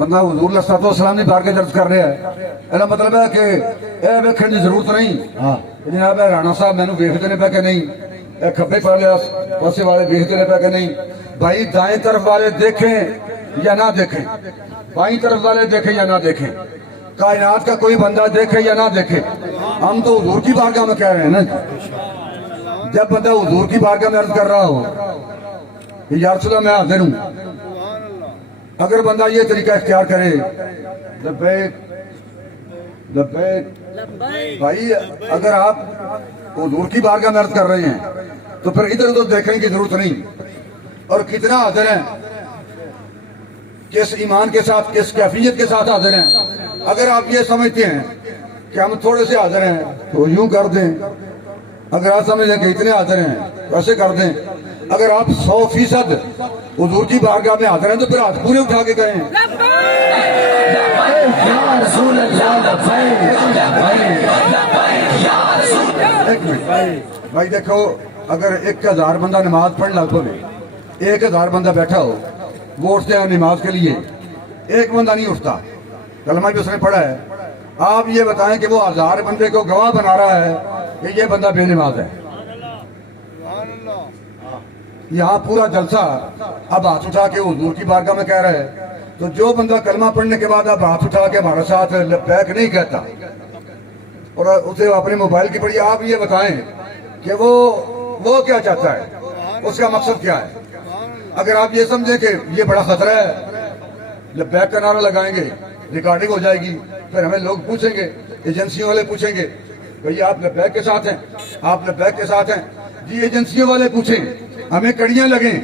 بندہ حضور علیہ السلام نے بار کے درد کر رہا ہے، یہ مطلب ہے کہ یہ ویکھن کی ضرورت نہیں جناب رانا صاحب مینوں ویکھتے نے پہ کہ نہیں، یہ کھبے پاسے والے ویکھتے نے پہ کہ نہیں. بھائی دائیں طرف والے دیکھیں یا نہ دیکھیں، بائیں طرف والے دیکھیں یا نہ دیکھیں، کائنات کا کوئی بندہ دیکھے یا نہ دیکھے، ہم تو حضور کی بارگاہ میں کہہ رہے ہیں نا. جب بندہ حضور کی بارگاہ میں عرض کر رہا ہو کہ یا رسول اللہ میں حاضر ہوں، اگر بندہ یہ طریقہ اختیار کرے لبیک لبیک، بھائی اگر آپ حضور کی بارگاہ میں عرض کر رہے ہیں تو پھر ادھر ادھر دیکھنے کی ضرورت نہیں. اور کتنا حاضر ہیں، کس ایمان کے ساتھ، کس کیفیت کے ساتھ حاضر ہیں. اگر آپ یہ سمجھتے ہیں کہ ہم تھوڑے سے حاضر ہیں تو یوں کر دیں، اگر آپ سمجھیں کہ اتنے حاضر ہیں ویسے کر دیں. اگر آپ 100% حضور کی بارگاہ میں حاضر ہیں تو پھر ہاتھ پورے اٹھا کے کہیں بھائی دیکھو، اگر 1000 بندہ نماز پڑھ لگ پڑے، 1000 بندہ بیٹھا ہو، وہ اٹھتے ہیں نماز کے لیے، ایک بندہ نہیں اٹھتا، کلمہ بھی اس نے پڑھا ہے، آپ یہ بتائیں کہ وہ 1000 بندے کو گواہ بنا رہا ہے کہ یہ بندہ بے نماز ہے. یہاں پورا جلسہ اب ہاتھ اٹھا کے حضور کی بارگاہ میں کہہ رہا ہے، تو جو بندہ کلمہ پڑھنے کے بعد اب ہاتھ اٹھا کے ہمارے ساتھ لبیک نہیں کہتا اور اسے اپنے موبائل کی پڑھی، آپ یہ بتائیں کہ وہ کیا چاہتا ہے، اس کا مقصد کیا ہے. اگر آپ یہ سمجھیں کہ یہ بڑا خطرہ ہے، لبیک کا نعرہ لگائیں گے، ریکارڈنگ ہو جائے گی، پھر ہمیں لوگ پوچھیں گے، ایجنسیوں والے پوچھیں گے بھئی آپ لبیک کے ساتھ ہیں، آپ لبیک کے ساتھ ہیں. جی ایجنسیوں والے پوچھیں، ہمیں کڑیاں لگیں،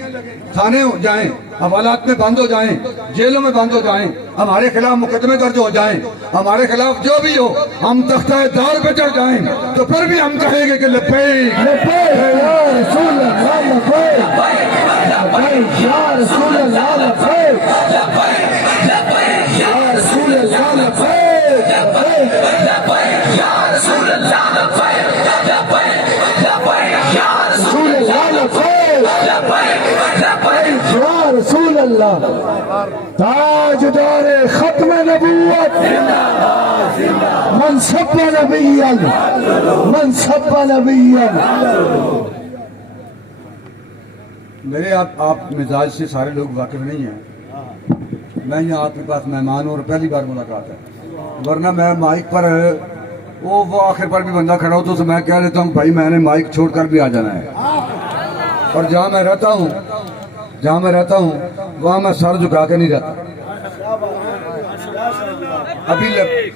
تھانے جائیں، حوالات میں بند ہو جائیں، جیلوں میں بند ہو جائیں، ہمارے خلاف مقدمے درج ہو جائیں، ہمارے خلاف جو بھی ہو، ہم تختہ دار پہ چڑھ جائیں تو پھر بھی ہم کہیں گے کہ لبیک لبیک یا رسول اللہ لبیک یا رسول اللہ لبیک یا رسول اللہ لبیک یا رسول اللہ یا رسول اللہ تاجدار ختم نبوت من سب نبیا من سب نبیا. میرے آپ مزاج سے سارے لوگ واقف نہیں ہیں، میں یہاں آپ کے پاس مہمان اور پہلی بار ملاقات ہے، ورنہ میں مائک پر وہ آخر پر بھی بندہ کھڑا ہو تو میں کہہ دیتا ہوں بھائی میں نے مائک چھوڑ کر بھی آ جانا ہے. اور جہاں میں رہتا ہوں وہاں میں سر جھکا کے نہیں رہتا.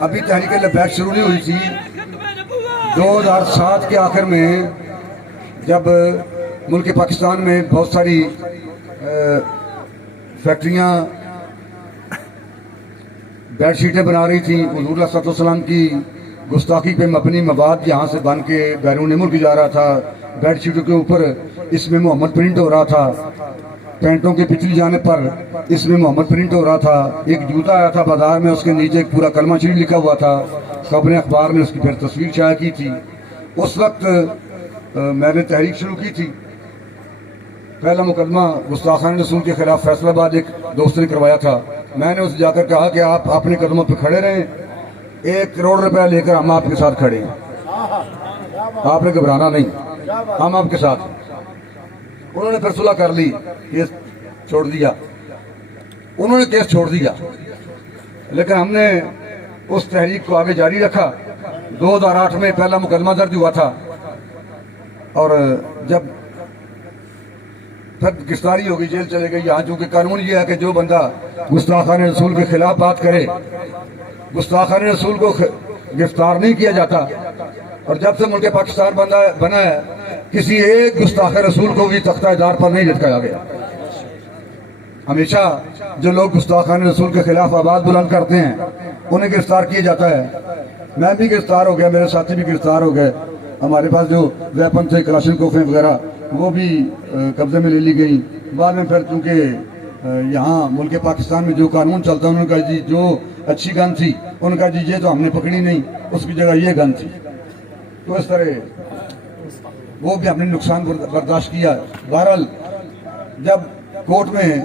ابھی تحریک لبیک شروع نہیں ہوئی تھی 2007 کے آخر میں، جب ملک پاکستان میں بہت ساری فیکٹریاں بیڈ شیٹیں بنا رہی تھیں، حضور علیہ السلام کی گستاخی پہ مبنی مواد یہاں سے بن کے بیرون ملک جا رہا تھا. بیڈ شیٹوں کے اوپر اس میں محمد پرنٹ ہو رہا تھا، پینٹوں کے پچھلی جانب پر اس میں محمد پرنٹ ہو رہا تھا. ایک جوتا آیا تھا بازار میں، اس کے نیچے ایک پورا کلمہ شریف لکھا ہوا تھا. خبریں اخبار میں اس کی پھر تصویر شائع کی تھی. اس وقت میں نے تحریک شروع کی تھی. پہلا مقدمہ گستاخان رسول کے خلاف فیصل آباد ایک دوست نے کروایا تھا. میں نے اسے جا کر کہا کہ آپ اپنے قدموں پہ کھڑے رہیں، 1 کروڑ روپیہ لے کر ہم آپ کے ساتھ کھڑے ہیں، آپ نے گھبرانا نہیں، ہم آپ کے ساتھ. انہوں نے پھر صلح کر لی، کیس چھوڑ دیا، انہوں نے کیس چھوڑ دیا، لیکن ہم نے اس تحریک کو آگے جاری رکھا. 2008 میں پہلا مقدمہ درج ہوا تھا، اور جب پھر گرفتاری ہو گئی، جیل چلے گئے. یہاں چونکہ قانون یہ ہے کہ جو بندہ گستاخان رسول کے خلاف بات کرے، گستاخان رسول کو گرفتار نہیں کیا جاتا. اور جب سے ملک پاکستان بنا ہے، کسی ایک گستاخ رسول کو بھی تختہ دار پر نہیں لٹکایا گیا. ہمیشہ جو لوگ گستاخان رسول کے خلاف آواز بلند کرتے ہیں انہیں گرفتار کیا جاتا ہے. میں بھی گرفتار ہو گیا، میرے ساتھی بھی گرفتار ہو گئے. ہمارے پاس جو ویپن تھے، کلاشن کوفیں وغیرہ، وہ بھی قبضے میں لے لی گئی. بعد میں پھر چونکہ یہاں ملک پاکستان میں جو قانون چلتا ہے، انہوں نے کہا جی جو اچھی گن تھی، انہوں نے کہا جی یہ تو ہم نے پکڑی نہیں، اس کی جگہ یہ گن تھی. تو اس طرح وہ بھی ہم نے نقصان برداشت کیا. بہرحال جب کورٹ میں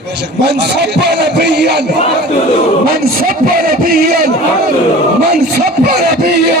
من سب نبيا من سب نبيا من سب نبيا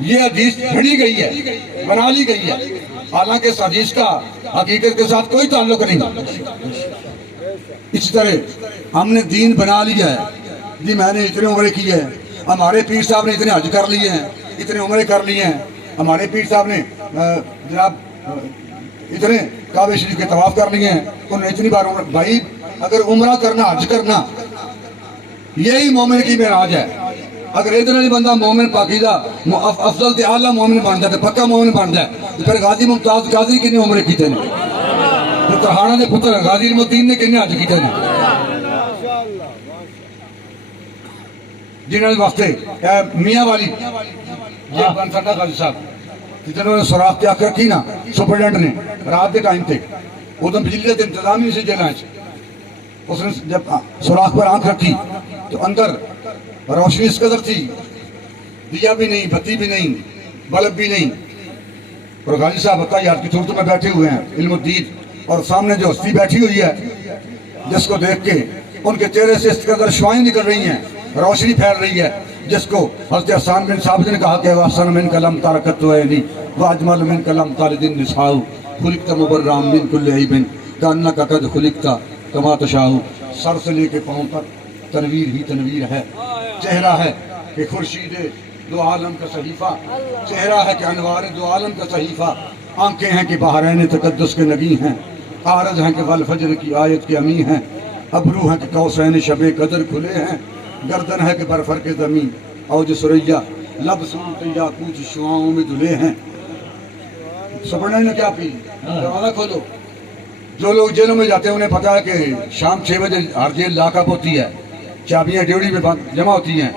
یہ حدیث گھڑی گئی ہے، بنا لی گئی ہے، حالانکہ اس حدیث کا حقیقت کے ساتھ کوئی تعلق نہیں۔ اسی طرح ہم نے دین بنا لیا ہے، جی میں نے اتنے عمرے کی ہے، ہمارے پیر صاحب نے اتنے حج کر لیے ہیں، اتنے عمرے کر لیے ہیں، ہمارے پیر صاحب نے جناب اتنے کعبہ شریف کے طواف کر لیے ہیں، انہوں نے اتنی بار عمرہ۔ بھائی اگر عمرہ کرنا، حج کرنا یہی مومن کی معراج ہے، اگر ادھر نہیں بندہ مومن پاکیزہ افضل تے اعلیٰ مومن بن جائے، پکا مومن بن جائے، تو پھر غازی ممتاز غازی کتنے عمرے کیتے ہیں؟ تو تہاڑا نے پتر غازی المدین نے کتنے حج کیتے ہیں؟ جنہوں نے واسطے میاں والی یہ بن سکتا غازی صاحب جنہوں نے سوراخ تے آنکھ رکھی نا سپرڈنٹ نے رات کے ٹائم تے ادھر بجلی کا انتظام نہیں سی جیلیں اس نے جب سوراخ پر آنکھ رکھی تو اندر روشنی اس قدر تھی، دیا بھی نہیں، بتی بھی نہیں، بلب بھی نہیں، اور غازی صاحب بتائیے آپ کی صورت میں بیٹھے ہوئے ہیں علم الدین، اور سامنے جو ہستی بیٹھی ہوئی ہے جس کو دیکھ کے ان کے چہرے سے اس قدر شعائیں نکل رہی ہیں، روشنی پھیل رہی ہے، جس کو حضرت حسان بن ثابت نے کہا کہ وَأَحْسَنُ مِنْكَ لَمْ تَرَ قَطُّ عَيْنِي وَأَجْمَلُ مِنْكَ لَمْ تَلِدِ النِّسَاءُ خُلِقْتَ مُبَرًّا مِنْ كُلِّ عَيْبٍ كَأَنَّكَ قَدْ خُلِقْتَ كَمَا تَشَاءُ۔ سر سے لے کے پاؤں تک تنویر ہی تنویر ہے، چہرہ ہے کہ خورشید دو عالم کا صحیفہ، چہرہ ہے کہ انوار دو عالم کا صحیفہ، آنکھیں ہیں کہ بحرین تقدس کے نگی ہیں، عارض ہیں کہ والفجر کی آیت کے امی ہیں، ابرو ہیں کہ قوسین شب قدر کھلے ہیں، گردن ہے کہ برفر کے زمین اوج سریا، لب سنتے یاقوت شعاؤں میں دھلے ہیں۔ سپرنے نے کیا پی؟ دروازہ کھولو۔ جو لوگ جیلوں میں جاتے ہیں انہیں پتا ہے کہ شام 6 بجے ہر جیل لاک اپ ہوتی ہے، چابیاں ڈیوڑی میں جمع ہوتی ہیں،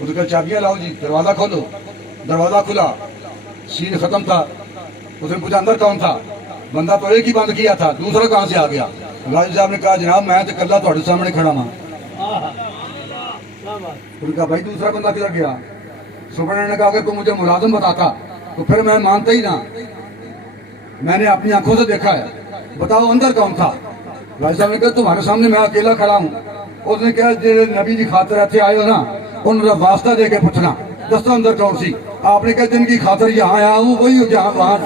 اس نے کہا چابیاں لاؤ جی، دروازہ کھولو، دروازہ کھلا، سین ختم تھا، اس نے پوچھا اندر کون تھا؟ بندہ تو ایک ہی بند کیا تھا، دوسرا کہاں سے آ گیا؟ غازی صاحب نے کہا جناب میں تو کلہ تھوڑے سامنے کھڑا ہوں۔ انہوں نے کہا بھائی دوسرا بندہ کدھر گیا؟ سپرڈنٹ نے کہا اگر کوئی مجھے ملازم بتاتا تو پھر میں مانتا ہی نہ، میں نے اپنی آنکھوں سے دیکھا ہے، بتاؤ اندر کون تھا؟ غازی صاحب نے کہا تمہارے سامنے میں اکیلا کھڑا ہوں۔ اس نے کہا جی نبی جی خاطر ایتھے آئے ہو نا، انہوں نے واسطہ دے کے پوچھنا دستہ اندر کون سی؟ آپ نے کہا جن کی خاطر یہاں آیا ہوں وہی جہاں وہاں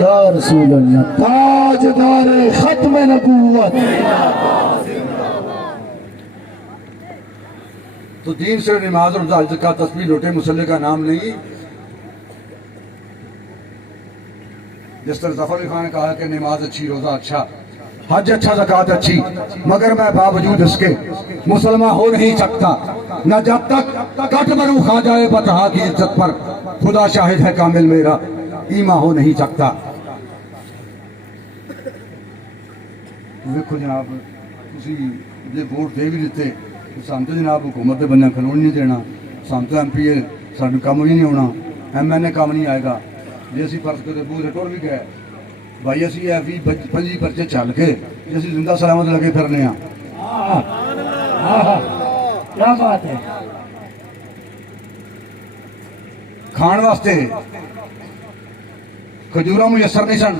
یا رسول اللہ تاجدار ختم نبوت۔ تو دین سے نماز اور زکوٰۃ تسبیح لوٹے مسلح کا نام نہیں۔ جس طرح ظفر علی خان نے کہا کہ نماز اچھی، روزہ اچھا، حج اچھا، زکوٰۃ اچھی، مگر میں باوجود اس کے مسلمان ہو نہیں سکتا، نہ جب تک کٹ برو کھا جائے بتہا کی عزت پر، خدا شاہد ہے کامل میرا ایمان ہو نہیں سکتا۔ دیکھو جناب تسی جے ووٹ دے بھی دیتے سانتے جناب حکومت دے بندے کھلون نہیں دینا، سانتے ایم پی اے سانو کام بھی نہیں ہونا، ایم این اے کام نہیں آئے گا۔ جی اسی فرض کرتے بوجھ ٹور بھی گئے بھائی اسی اے 25 پرچے چل کے جی اسی زندہ سلامت لگے پھرنے ہاں۔ کیا بات ہے؟ کھان واسطے کھجوراں میسر نہیں سن،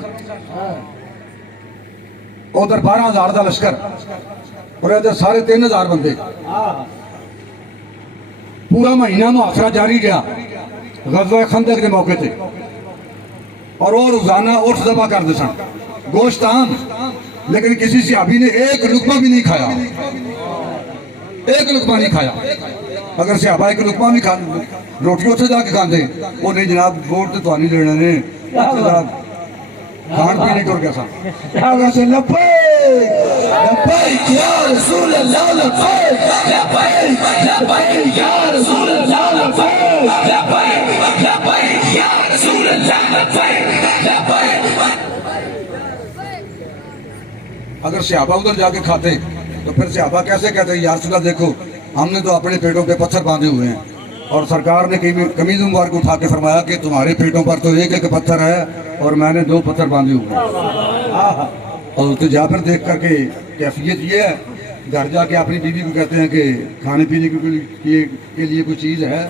ادھر 12,000 کا لشکر اور ادھر سارے 3,000 بندے، پورا مہینہ محاصرہ جاری گیا غزوہ خندق کے موقع تے، اور وہ روزانہ اٹھ ذبح کرتے سن، گوشت عام، لیکن کسی صحابی نے ایک لقمہ بھی نہیں کھایا، ایک لقمہ نہیں کھایا۔ اگر صحابہ ایک لقمہ بھی کھانے روٹی اتنے جا کے کھاندے وہ نہیں جناب ووٹ تو نہیں لینا نے کھان پی نہیں ٹر گیا سا۔ اگر سے لبیک لبیک یا رسول اللہ، لبیک لبیک لبیک یا رسول اللہ، لبیک لبیک لبیک یا رسول اللہ، لبیک لبیک۔ اگر صحابہ ادھر جا کے کھاتے تو پھر صحابہ کیسے کہتے ہیں یا رسول اللہ دیکھو ہم نے تو اپنے پیٹوں پہ پتھر باندھے ہوئے ہیں، اور سرکار نے قمیض مبارک اٹھا کے فرمایا کہ تمہارے پیٹوں پر تو ایک ایک پتھر ہے اور میں نے 2 پتھر باندھے ہوئے ہیں۔ اور تو جا پھر دیکھ کر کے کیفیت یہ ہے، گھر جا کے اپنی بیوی کو کہتے ہیں کہ کھانے پینے کے لیے کوئی چیز ہے؟